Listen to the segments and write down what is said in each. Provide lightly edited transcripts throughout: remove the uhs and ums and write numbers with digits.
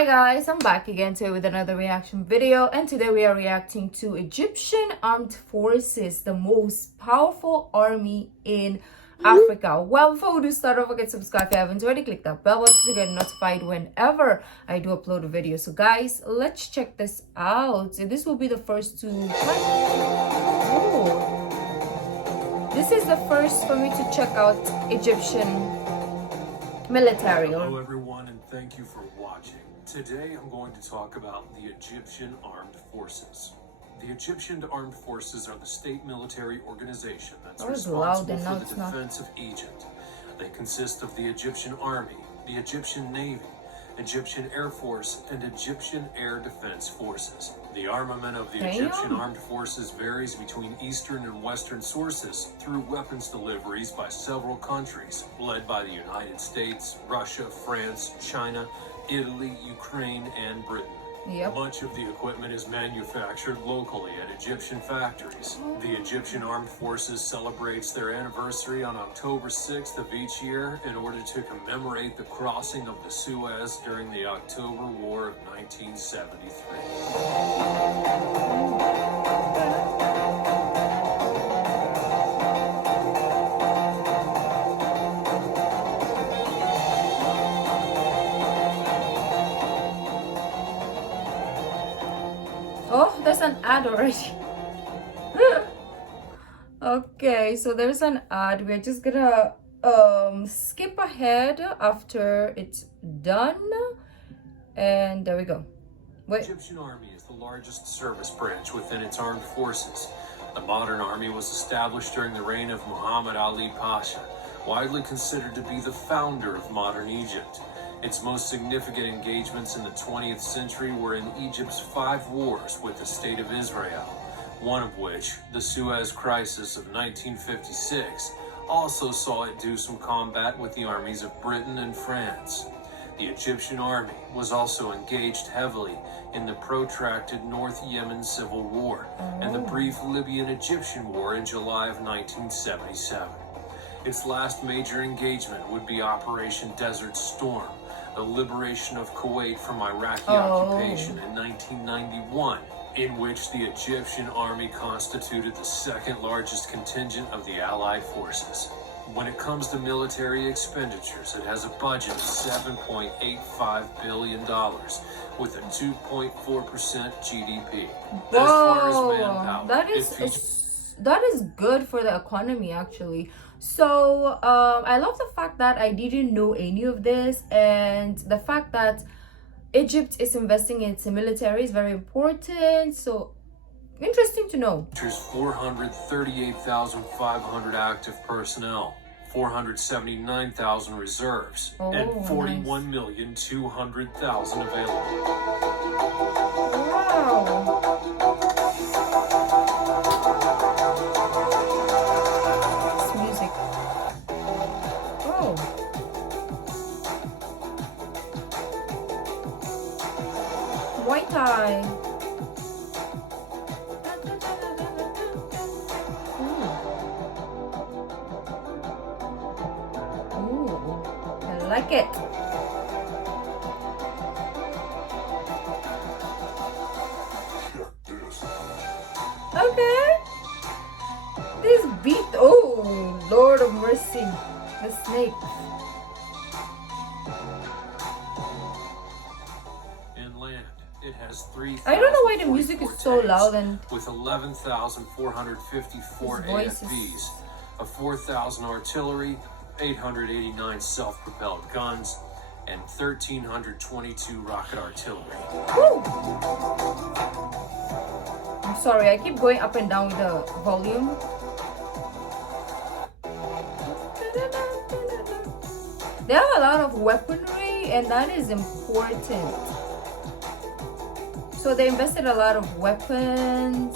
Hi guys, I'm back again today with another reaction video, and today we are reacting to Egyptian Armed Forces, the most powerful army in Africa. Well, before we do start, don't forget to subscribe if you haven't already. Click that bell button to get notified whenever I do upload a video. So guys, let's check this out. This will be the first to... Oh. This is the first for me to check out Egyptian military. Hello everyone, and thank you for watching. Today I'm going to talk about the Egyptian Armed Forces. The Egyptian Armed Forces are the state military organization that's responsible for the defense of Egypt. They consist of the Egyptian Army, the Egyptian Navy, Egyptian Air Force, and Egyptian Air Defense Forces. The armament of the Egyptian Armed Forces varies between Eastern and Western sources through weapons deliveries by several countries, led by the United States, Russia, France, China, Italy, Ukraine, and Britain. Much of the equipment is manufactured locally at Egyptian factories. The Egyptian Armed Forces celebrates their anniversary on October 6th of each year in order to commemorate the crossing of the Suez during the October War of 1973. Oh, there's an ad already. Okay, so there's an ad. We're just gonna skip ahead after it's done. And there we go. The Egyptian Army is the largest service branch within its armed forces. The modern army was established during the reign of Muhammad Ali Pasha, widely considered to be the founder of modern Egypt. Its most significant engagements in the 20th century were in Egypt's 5 wars with the State of Israel, one of which, the Suez Crisis of 1956, also saw it do some combat with the armies of Britain and France. The Egyptian army was also engaged heavily in the protracted North Yemen Civil War and the brief Libyan-Egyptian War in July of 1977. Its last major engagement would be Operation Desert Storm, the liberation of Kuwait from Iraqi occupation in 1991, in which the Egyptian army constituted the second largest contingent of the Allied forces. When it comes to military expenditures, it has a budget of $7.85 billion with a 2.4% GDP. Whoa, as far as manpower, that is good for the economy actually. So I love the fact that I didn't know any of this, and the fact that Egypt is investing in its military is very important. So interesting to know. There's 438,500 active personnel, 479,000 reserves, and 41,200,000 available. Wow. White tie. Ooh, I like it. Okay. This beat. Oh, Lord of mercy. The snake. It has 3,000. I don't know why the music is so loud, and with 11,454 AFVs, a 4,000 artillery, 889 self-propelled guns, and 1,322 rocket artillery. Woo! I'm sorry, I keep going up and down with the volume. They have a lot of weaponry, and that is important. So they invested a lot of weapons.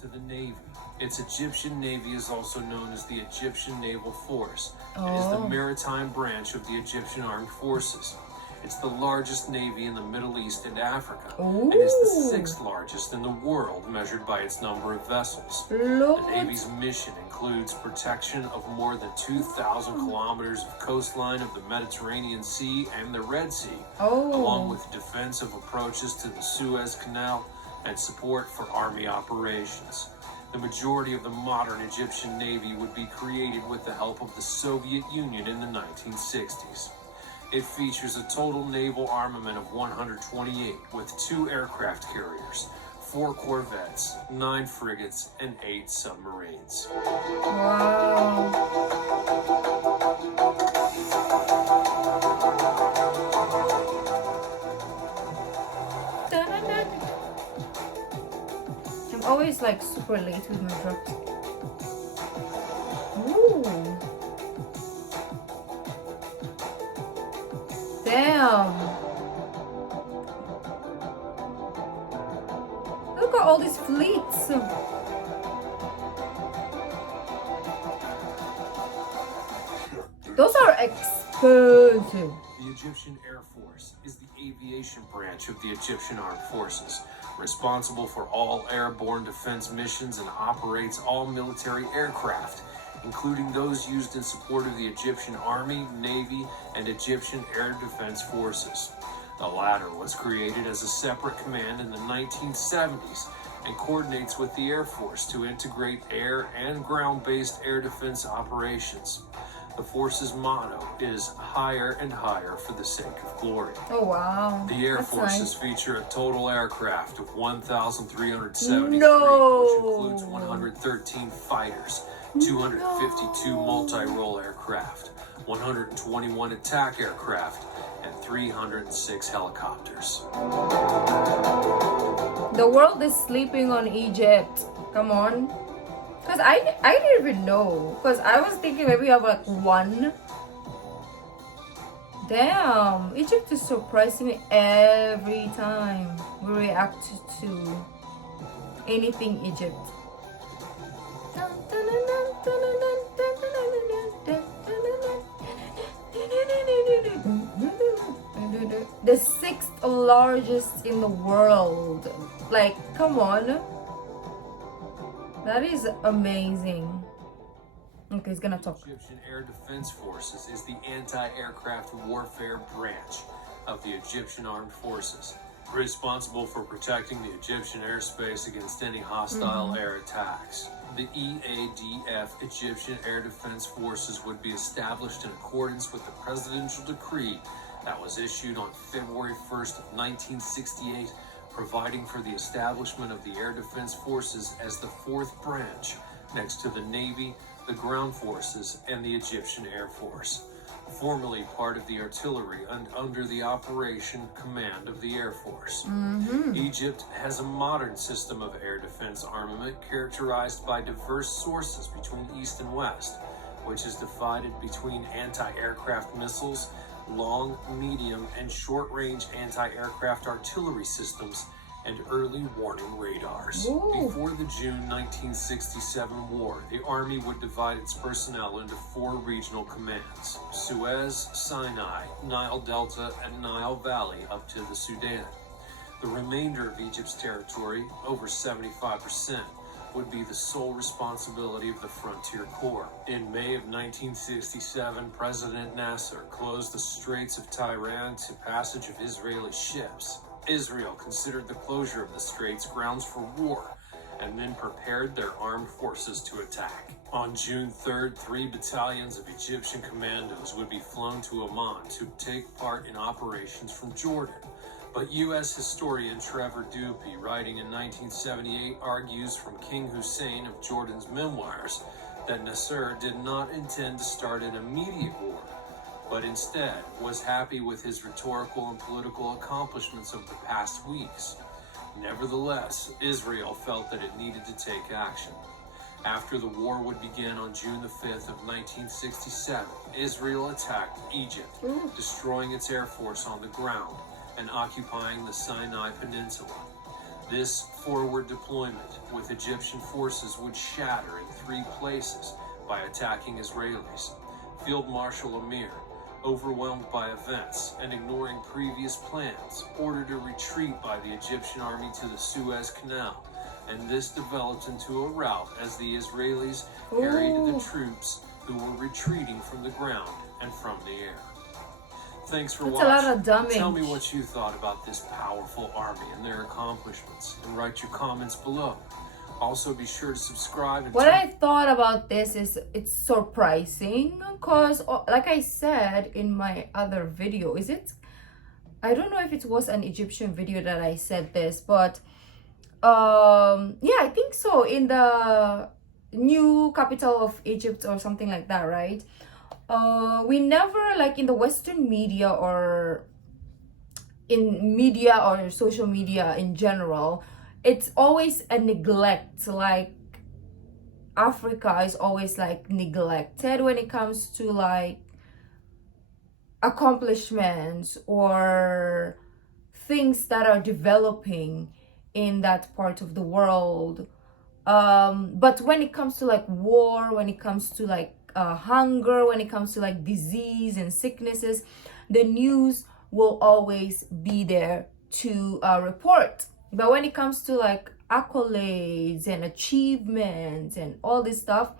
to the Navy. Its Egyptian Navy is also known as the Egyptian Naval Force. It is the maritime branch of the Egyptian Armed Forces. It's the largest navy in the Middle East and Africa, and is the sixth largest in the world measured by its number of vessels. The Navy's mission includes protection of more than 2,000 kilometers of coastline of the Mediterranean Sea and the Red Sea, along with defense of approaches to the Suez Canal and support for army operations. The majority of the modern Egyptian Navy would be created with the help of the Soviet Union in the 1960s. It features a total naval armament of 128, with 2 aircraft carriers, 4 corvettes, 9 frigates, and 8 submarines. Wow. I'm always like super late with my drops. Ooh. Damn. Look at all these fleets. Those are expensive. The Egyptian Air Force is the aviation branch of the Egyptian Armed Forces, responsible for all airborne defense missions and operates all military aircraft, including those used in support of the Egyptian Army, Navy, and Egyptian Air Defense Forces. The latter was created as a separate command in the 1970s and coordinates with the Air Force to integrate air and ground-based air defense operations. The force's motto is higher and higher for the sake of glory. Oh wow. The Air Forces feature a total aircraft of 1,373, which includes 113 fighters, 252 multi-role aircraft, 121 attack aircraft, and 306 helicopters. The world is sleeping on Egypt. Come on. Because I didn't even know. Because I was thinking maybe I have like 1. Damn. Egypt is surprising me every time we react to anything Egypt. The 6th largest in the world. Like, come on. That is amazing. Okay, he's gonna talk. The Egyptian Air Defense Forces is the anti-aircraft warfare branch of the Egyptian Armed Forces, responsible for protecting the Egyptian airspace against any hostile air attacks. The EADF, Egyptian Air Defense Forces, would be established in accordance with the presidential decree that was issued on February 1st of 1968, providing for the establishment of the Air Defense Forces as the 4th branch, next to the Navy, the Ground Forces, and the Egyptian Air Force. Formerly part of the artillery and under the operation command of the Air Force. Egypt has a modern system of air defense armament characterized by diverse sources between East and West, which is divided between anti-aircraft missiles, long, medium, and short-range anti-aircraft artillery systems, and early warning radars. Before the June 1967 war, the Army would divide its personnel into 4 regional commands: Suez, Sinai, Nile Delta, and Nile Valley up to the Sudan. The remainder of Egypt's territory, over 75%, would be the sole responsibility of the Frontier Corps. In May of 1967, President Nasser closed the Straits of Tiran to passage of Israeli ships. Israel considered the closure of the straits grounds for war and then prepared their armed forces to attack. On June 3rd, 3 battalions of Egyptian commandos would be flown to Amman to take part in operations from Jordan. But U.S. historian Trevor Dupuy, writing in 1978, argues from King Hussein of Jordan's memoirs that Nasser did not intend to start an immediate war, but instead was happy with his rhetorical and political accomplishments of the past weeks. Nevertheless, Israel felt that it needed to take action. After the war would begin on June the 5th of 1967, Israel attacked Egypt, destroying its air force on the ground and occupying the Sinai Peninsula. This forward deployment with Egyptian forces would shatter in 3 places by attacking Israelis. Field Marshal Amir, overwhelmed by events and ignoring previous plans, ordered a retreat by the Egyptian army to the Suez Canal, and this developed into a rout as the Israelis harried the troops who were retreating from the ground and from the air. Thanks for That's a lot watching. of damage. Tell me what you thought about this powerful army and their accomplishments, and write your comments below. Also, be sure to subscribe. And what I thought about this is it's surprising because, like I said in my other video, I don't know if it was an Egyptian video that I said this, but yeah, I think so, in the new capital of Egypt or something like that, right? We never, like in the Western media or in media or social media in general, it's always a neglect. Like Africa is always like neglected when it comes to like accomplishments or things that are developing in that part of the world. But when it comes to like war, when it comes to like hunger, when it comes to like disease and sicknesses, the news will always be there to report. But when it comes to like accolades and achievements and all this stuff,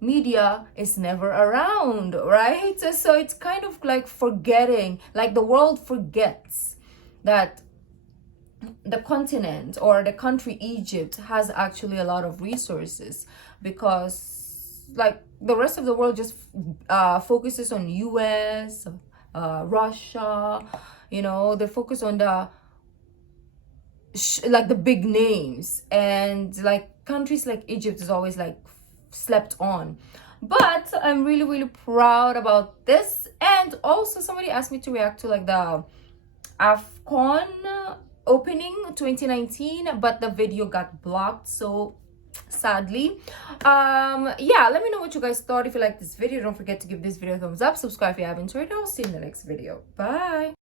media is never around, right? So it's kind of like forgetting, like the world forgets that the continent or the country Egypt has actually a lot of resources, because like the rest of the world just focuses on US, Russia, you know, they focus on the like the big names, and like countries like Egypt is always like slept on. But I'm really proud about this. And also somebody asked me to react to like the AFCON opening 2019, but the video got blocked, so sadly. Yeah, let me know what you guys thought. If you like this video, don't forget to give this video a thumbs up, subscribe if you haven't already. I'll see you in the next video. Bye.